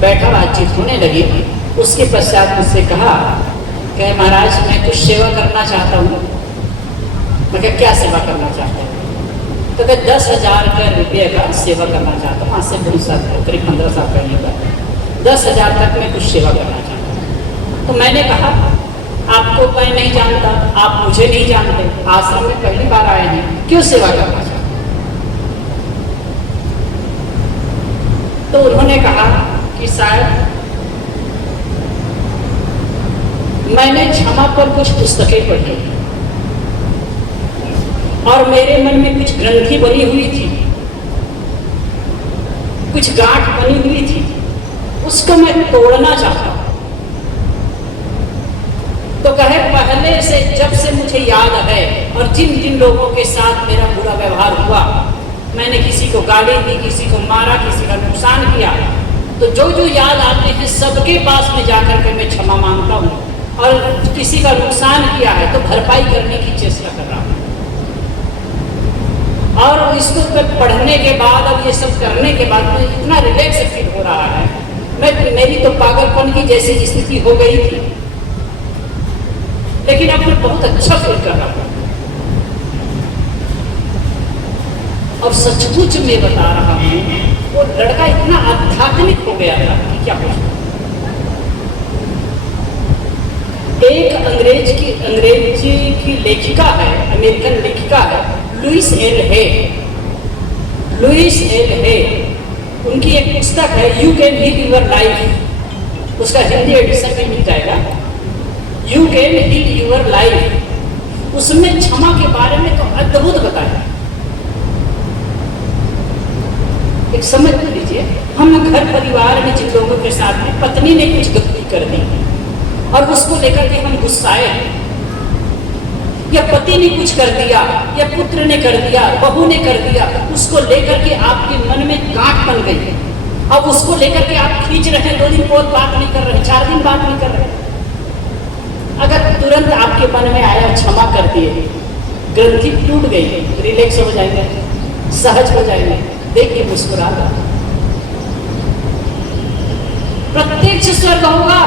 बैठा, बातचीत होने लगी। उसके पश्चात मुझसे कहा कि महाराज मैं कुछ सेवा करना चाहता हूँ। मैं क्या क्या सेवा करना चाहता हूँ? तो क्या 10,000 रुपये का सेवा करना चाहता हूँ। आज से बहुत साल करीब 15 साल पहले का 10,000 तक मैं कुछ सेवा करना चाहता हूँ। तो मैंने कहा आपको मैं नहीं जानता, आप मुझे नहीं जानते, आश्रम में पहली बार आए हैं, क्यों सेवा करना चाहते? तो उन्होंने कहा कि शायद मैंने क्षमा पर कुछ पुस्तकें पढ़ी और मेरे मन में कुछ ग्रंथि बनी हुई थी, कुछ गांठ बनी हुई थी, उसको मैं तोड़ना चाहता हूं। तो कहे पहले से जब से मुझे याद है और जिन जिन लोगों के साथ मेरा बुरा व्यवहार हुआ, मैंने किसी को गाली दी, किसी को मारा, किसी का नुकसान किया, तो जो जो याद आते हैं सबके पास में जाकर के मैं क्षमा मांगता हूँ और किसी का नुकसान किया है तो भरपाई करने की चेष्टा कर रहा हूँ। और इसको पढ़ने के बाद अब ये सब करने के बाद मुझे इतना रिलैक्स फील हो रहा है। मेरी तो पागलपन की जैसी स्थिति हो गई थी, लेकिन अब मैं बहुत अच्छा फील कर रहा हूँ। और सचमुच में बता रहा हूँ, वो लड़का इतना आध्यात्मिक हो गया था कि क्या पूछूं। एक अंग्रेजी की लेखिका है, अमेरिकन लेखिका है, लुइस एल हे। उनकी एक पुस्तक है you can heal your life, उसका हिंदी एडिशन में मिल जाएगा, you can heal your life. उसमें क्षमा के बारे में तो अद्भुत बताया। एक समझ लीजिए, हम घर परिवार में जिन लोगों के साथ में पत्नी ने कुछ गलती कर दी और उसको लेकर के हम गुस्साए, या पति ने कुछ कर दिया, या पुत्र ने कर दिया, बहू ने कर दिया, उसको लेकर के आपके मन में गांठ बन गई। अब उसको लेकर के आप खींच रहे हैं, 2 दिन बहुत बात नहीं कर रहे, 4 दिन बात नहीं कर रहे। अगर तुरंत आपके मन में आया क्षमा कर दिए, ग्रंथि टूट गई, रिलैक्स हो जाएंगे, सहज हो जाएंगे, देख के मुस्कुरा दो। प्रत्यक्ष स्वर्ग होगा।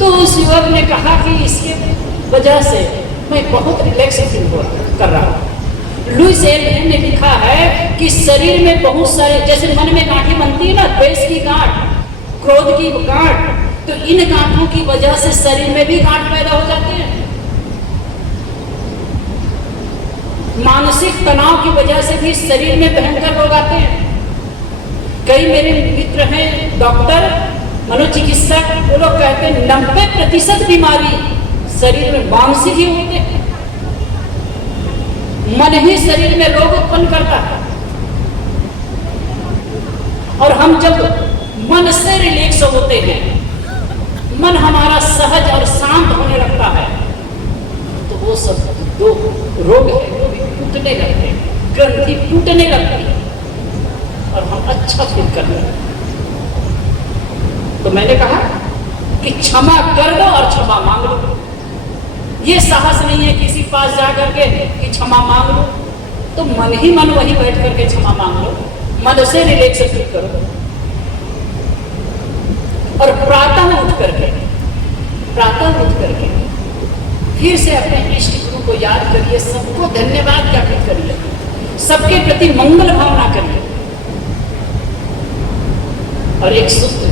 तो उस युवक ने कहा कि इसके वजह से मैं बहुत रिलैक्स फील कर रहा हूँ। लुइस एल ने लिखा है कि शरीर में बहुत सारे, जैसे मन में गांठें बनती है ना, द्वेष की गांठ, क्रोध की गांठ, तो इन गांठों की वजह से शरीर में भी गांठ पैदा हो जाते हैं। मानसिक तनाव की वजह से भी शरीर में भयंकर रोग आते हैं। कई मेरे मित्र हैं डॉक्टर, मनोचिकित्सक, वो लोग कहते हैं 90% बीमारी शरीर में मानसिक ही होते हैं। मन ही शरीर में रोग उत्पन्न करता है। और हम जब मन से रिलैक्स होते हैं, मन हमारा सहज और शांत होने लगता है, तो वो सब दो रोग है वो भी टूटने लगते हैं, ग्रंथि टूटने लगती है और हम अच्छा फील करने लगते हैं। तो मैंने कहा कि क्षमा कर दो और क्षमा मांग लो। ये साहस नहीं है किसी पास जाकर के कि क्षमा मांग लो, तो मन ही मन वही बैठ करके क्षमा मांग लो, मन से रिलैक्स फील करो। और प्रातः उठ करके फिर से अपने इष्ट गुरु को याद करिए, सबको धन्यवाद ज्ञापित करिए, सबके प्रति मंगल भावना करिए। और एक सूत्र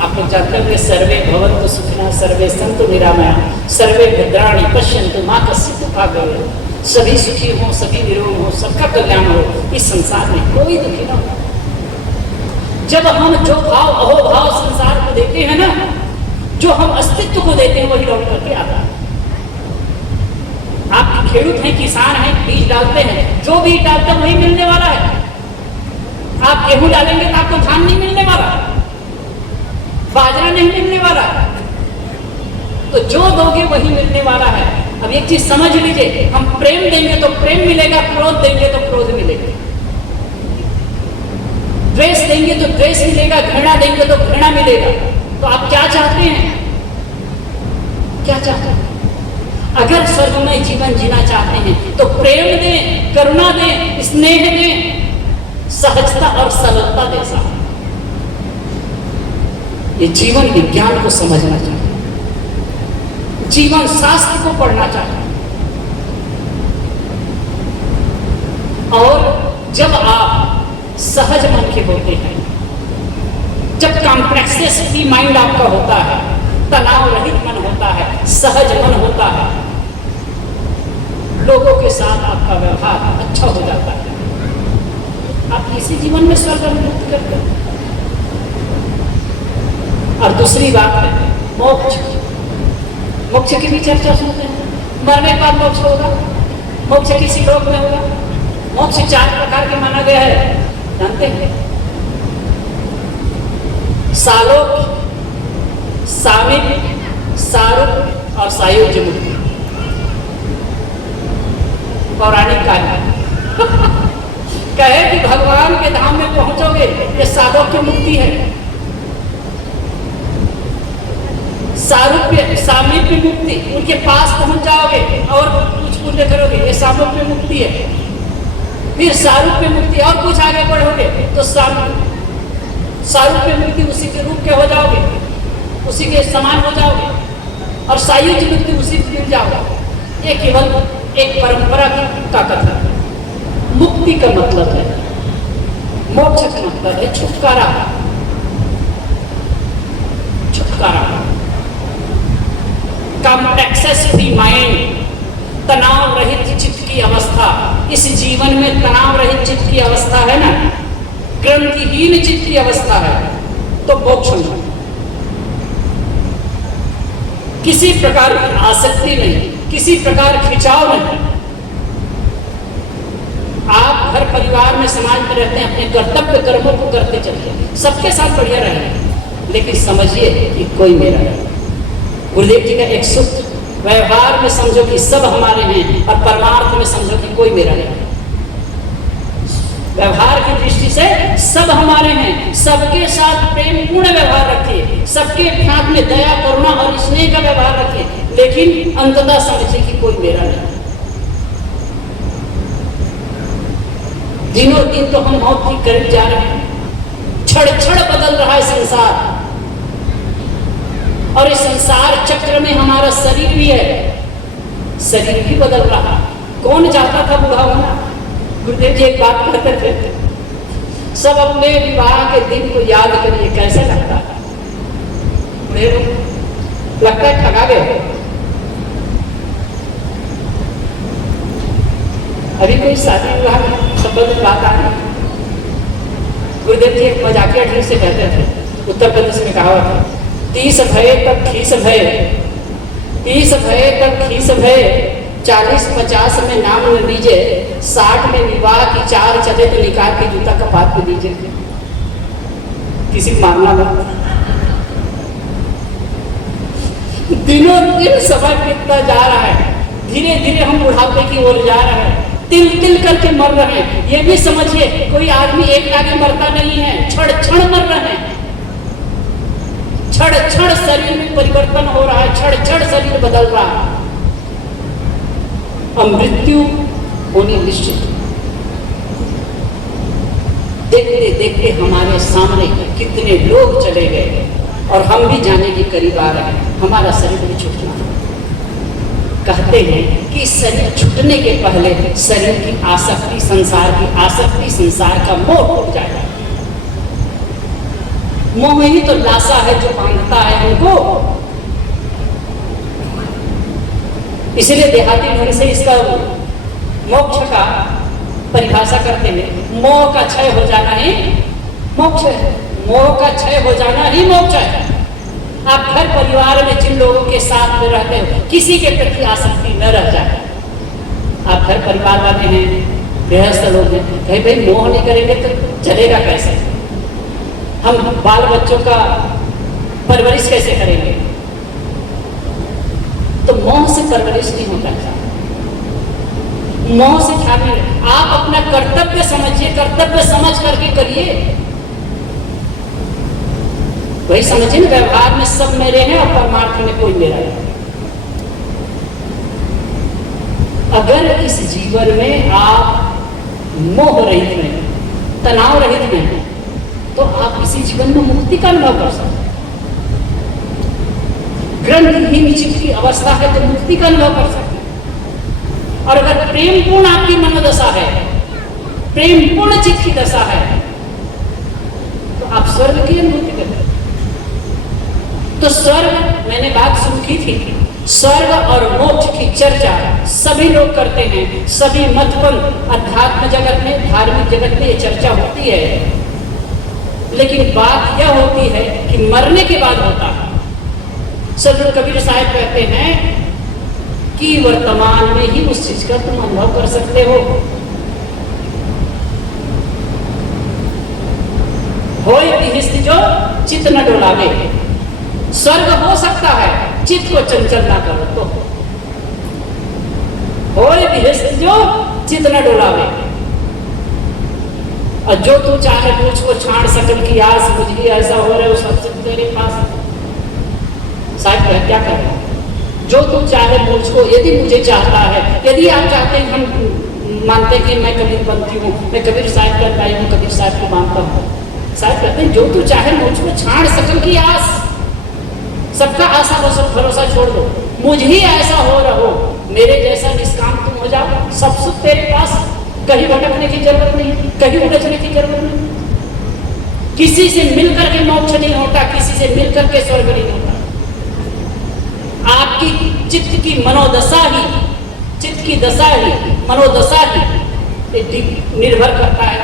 आप लोग जानते हैं, सर्वे भवन्तु सुखिनः, सर्वे सन्तु निरामया, सर्वे भद्राणि पश्यन्तु मा कश्चित् दुःखभाग् भवेत्। सभी सुखी हो, सभी निरोग हो, सबका कल्याण हो, इस संसार में कोई दुखी ना हो। जब हम जो भाव अहोभाव संसार को देते हैं ना, जो हम अस्तित्व को देते हैं, वही लौट करके आता है। आप खेडूत हैं, किसान हैं, बीज डालते हैं, जो बीज डालते हैं वही मिलने वाला है। आप गेहूं डालेंगे तो आपको धान नहीं मिलने वाला, बाजरा नहीं मिलने वाला, तो जो दोगे वही मिलने वाला है। अब एक चीज समझ लीजिए, हम प्रेम देंगे तो प्रेम मिलेगा, क्रोध देंगे तो क्रोध मिलेगा, द्वेष देंगे तो द्वेष मिलेगा, घृणा देंगे तो घृणा मिलेगा। तो आप क्या चाहते हैं? क्या चाहते हैं? अगर स्वर्गमय जीवन जीना चाहते हैं तो प्रेम दें, करुणा दें, स्नेह दें, सहजता और सरलता जैसा। ये जीवन विज्ञान को समझना चाहिए, जीवन शास्त्र को पढ़ना चाहिए। और जब आप सहज मन के होते हैं, जब कॉम्प्लेक्सेस फ्री माइंड आपका होता है, तनाव रहित मन होता है, सहज मन होता है, लोगों के साथ आपका व्यवहार अच्छा हो जाता है, आप इसी जीवन में स्वर्ग अनुभूति करते हैं। और दूसरी बात है मोक्ष। मोक्ष की भी चर्चा सुनते हैं, मरने के बाद मोक्ष होगा, मोक्ष किसी लोक में होगा। मोक्ष 4 प्रकार के माना गया है, जानते हैं? सालोक, सामीप, सारूप और सायुज्य मुक्ति। पौराणिक काल कहे कि भगवान के धाम में पहुंचोगे, ये सालोक्य मुक्ति है। सारूप्य, सामीप्य मुक्ति, उनके पास पहुंच जाओगे और कुछ पुण्य करोगे, ये सामीप्य मुक्ति है। फिर सारूप्य मुक्ति, और कुछ आगे बढ़ोगे तो सारूप्य मुक्ति, उसी के रूप के हो जाओगे, उसी के समान हो जाओगे। और सायुज्य मुक्ति, उसी से मिल जाओगे। ये केवल एक परंपरा का कथन है। मुक्ति का मतलब है, मोक्ष का मतलब है छुटकारा। छुटकारा, कॉम्प्लेक्सेस फ्री माइंड, तनाव रहित चित्त की अवस्था। इस जीवन में तनाव रहित चित्त की अवस्था है ना, ग्रंथिहीन चित्त की अवस्था है, तो मोक्ष नहीं। किसी प्रकार की आसक्ति नहीं, किसी प्रकार खिंचाव नहीं। आप घर परिवार में, समाज में रहते हैं, अपने कर्तव्य कर्मों को करते चलिए, सबके साथ बढ़िया रहेंगे, लेकिन समझिए कि कोई मेरा नहीं। गुरुदेव जी का एक सूत्र, व्यवहार में समझो कि सब हमारे हैं और परमार्थ में समझो कि कोई मेरा नहीं। व्यवहार की दृष्टि से सब हमारे हैं, सबके साथ प्रेम पूर्ण व्यवहार रखिए, सबके साथ में दया, करुणा और स्नेह का व्यवहार रखिए, लेकिन अंततः समझिए कि कोई मेरा नहीं। दिनों दिन तो हम मौत के करीब जा रहे हैं, क्षण क्षण बदल रहा है संसार, और इस संसार चक्र में हमारा शरीर भी है, शरीर भी बदल रहा। कौन चाहता था बूढ़ा होना? गुरुदेव जी एक बात कहते थे, सब अपने विवाह के दिन को याद करिए, कैसे लगता है? लगता है ठगा गए। अभी कोई शादी विवाह में संबंधित बात आ रही। गुरुदेव जी एक मजाकिया ढंग से कहते थे, उत्तर प्रदेश में कहा था, 30 भय तब खीस भय, 30 भय तब खीस भय, 40-50 में नाम न लीजिए, 60 में विवाह की 4 चले तो निकाल के जूता कपाट पे दीजिए, किसी को मारना मत। दिनों दिन समय कितना जा रहा है, धीरे धीरे हम बुढ़ापे की ओर जा रहे हैं, तिल तिल करके मर रहे हैं। ये भी समझिए, कोई आदमी एक आगे मरता नहीं है, क्षण क्षण मर रहे हैं, क्षण क्षण शरीर में परिवर्तन हो रहा है, क्षण क्षण शरीर बदल रहा है। अब मृत्यु होनी निश्चित। देखते देखते हमारे सामने कितने लोग चले गए और हम भी जाने के करीब आ रहे हैं, हमारा शरीर भी छूटना। कहते हैं कि शरीर छूटने के पहले शरीर की आसक्ति, संसार की आसक्ति, संसार का मोह टूट जाएगा। मोह ही तो लाशा है जो बांधता है हमको। इसलिए देहाती ढंग से इसका मोक्ष का परिभाषा करते हैं, मोह का क्षय हो जाना ही मोक्ष है। मोह का क्षय हो जाना ही मोक्ष है। आप घर परिवार में जिन लोगों के साथ में रहते हो, किसी के प्रति आसक्ति न रह जाए। आप घर परिवार वाले हैं, गृहस्थ लोग हैं, कहीं भाई मोह नहीं करेंगे तो चलेगा कैसे? हम बाल बच्चों का परवरिश कैसे करेंगे? तो मोह से परवरिश नहीं होता है। मोह से क्या नहीं, आप अपना कर्तव्य समझिए, कर्तव्य समझ करके करिए। वही समझिए ना, व्यवहार में सब मेरे हैं और परमार्थ में कोई मेरा नहीं। अगर इस जीवन में आप मोह रहित हैं, तनाव रहित में हैं, तो आप इसी जीवन में मुक्ति का अनुभव कर सकते हैं। ग्रंथहीन चित्त की अवस्था है तो मुक्ति का अनुभव कर सकते हैं। और अगर प्रेमपूर्ण आपकी मनोदशा है, प्रेमपूर्ण चित्त की दशा है, तो आप स्वर्ग की अनुभूति करते हैं। तो स्वर्ग, मैंने बात शुरू की थी, स्वर्ग और मोक्ष की चर्चा सभी लोग करते हैं, सभी मतपंथ, अध्यात्म जगत में, धार्मिक जगत में ये चर्चा होती है। लेकिन बात यह होती है कि मरने के बाद होता है। सदगुरु कबीर साहब कहते हैं कि वर्तमान में ही उस चीज का तुम अनुभव कर सकते हो। होय विहिस्त जो चित्त न डोलावे, स्वर्ग हो सकता है, चित्त को चंचल ना करो तो। होय विहिस्त जो चित्त न डोलावे, और जो तू चाहे मुझको छाड़ सकल की आस, मुझे ऐसा हो रहा है उस सबसे तेरे पास। साहब कह क्या कर रहा है, जो तू चाहे मुझको, यदि मुझे चाहता है, यदि आप चाहते हैं, हम मानते हैं कि मैं कबीर बनती हूँ, मैं कबीर साहब का भाई हूँ, कबीर साहब को मानता हूँ। साहब कहते हैं जो तू चाहे मुझको छाड़ सकल की आस, सबका आशा भरोसा छोड़ दो, मुझ ही ऐसा हो रहो, मेरे जैसा निष्काम तुम हो जाओ, सब सुख तेरे पास, कहीं भटकने की जरूरत नहीं, कहीं उलझने की जरूरत नहीं। किसी से मिलकर के मोक्ष नहीं होता, किसी से मिलकर के स्वर्ग नहीं होता। आपकी चित्त की मनोदशा ही, चित्त की दशा ही, मनोदशा ही निर्भर करता है,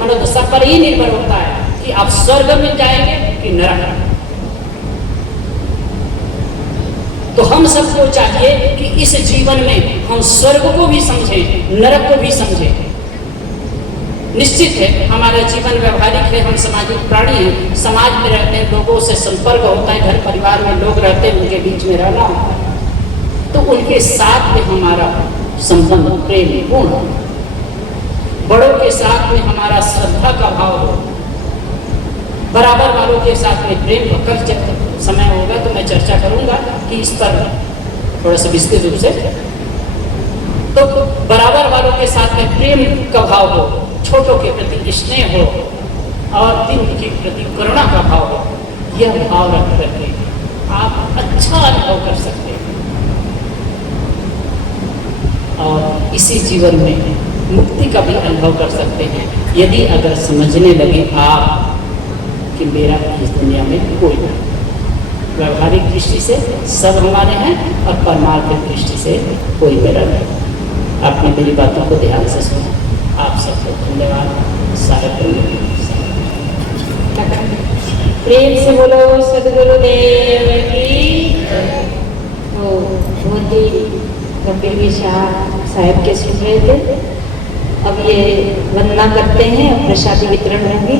मनोदशा पर ही निर्भर होता है कि आप स्वर्ग में जाएंगे कि नरक। तो हम सबको चाहिए कि इस जीवन में हम स्वर्ग को भी समझें, नरक को भी समझें। निश्चित है हमारा जीवन व्यवहारिक है, हम सामाजिक प्राणी हैं, समाज में रहते हैं, लोगों से संपर्क होता है, घर परिवार में लोग रहते हैं, उनके बीच में रहना होता है, तो उनके साथ में हमारा संबंध प्रेम पूर्ण हो, बड़ों के साथ में हमारा श्रद्धा का भाव हो, बराबर वालों के साथ में प्रेम हो। कल जब समय होगा तो मैं चर्चा करूंगा कि इस पर थोड़ा सा विस्तृत रूप से। तो बराबर वालों के साथ में प्रेम का भाव हो, छोटों के प्रति स्नेह हो और दिन के प्रति करुणा का भाव हो, यह भाव रख करके आप अच्छा अनुभव कर सकते हैं और इसी जीवन में मुक्ति का भी अनुभव कर सकते हैं, यदि अगर समझने लगे आप कि मेरा इस दुनिया में कोई नहीं। व्यवहारिक दृष्टि से सब हमारे हैं और परमार्थिक दृष्टि से कोई मेरा नहीं। आपने मेरी बातों को ध्यान से सुना, आप सबको धन्यवाद। सारे प्रेम से बोलो सदगुरुदेव की। तो बहुत ही गंभीर साहब के सुन रहे थे। अब ये वंदना करते हैं, प्रसादी वितरण होगी।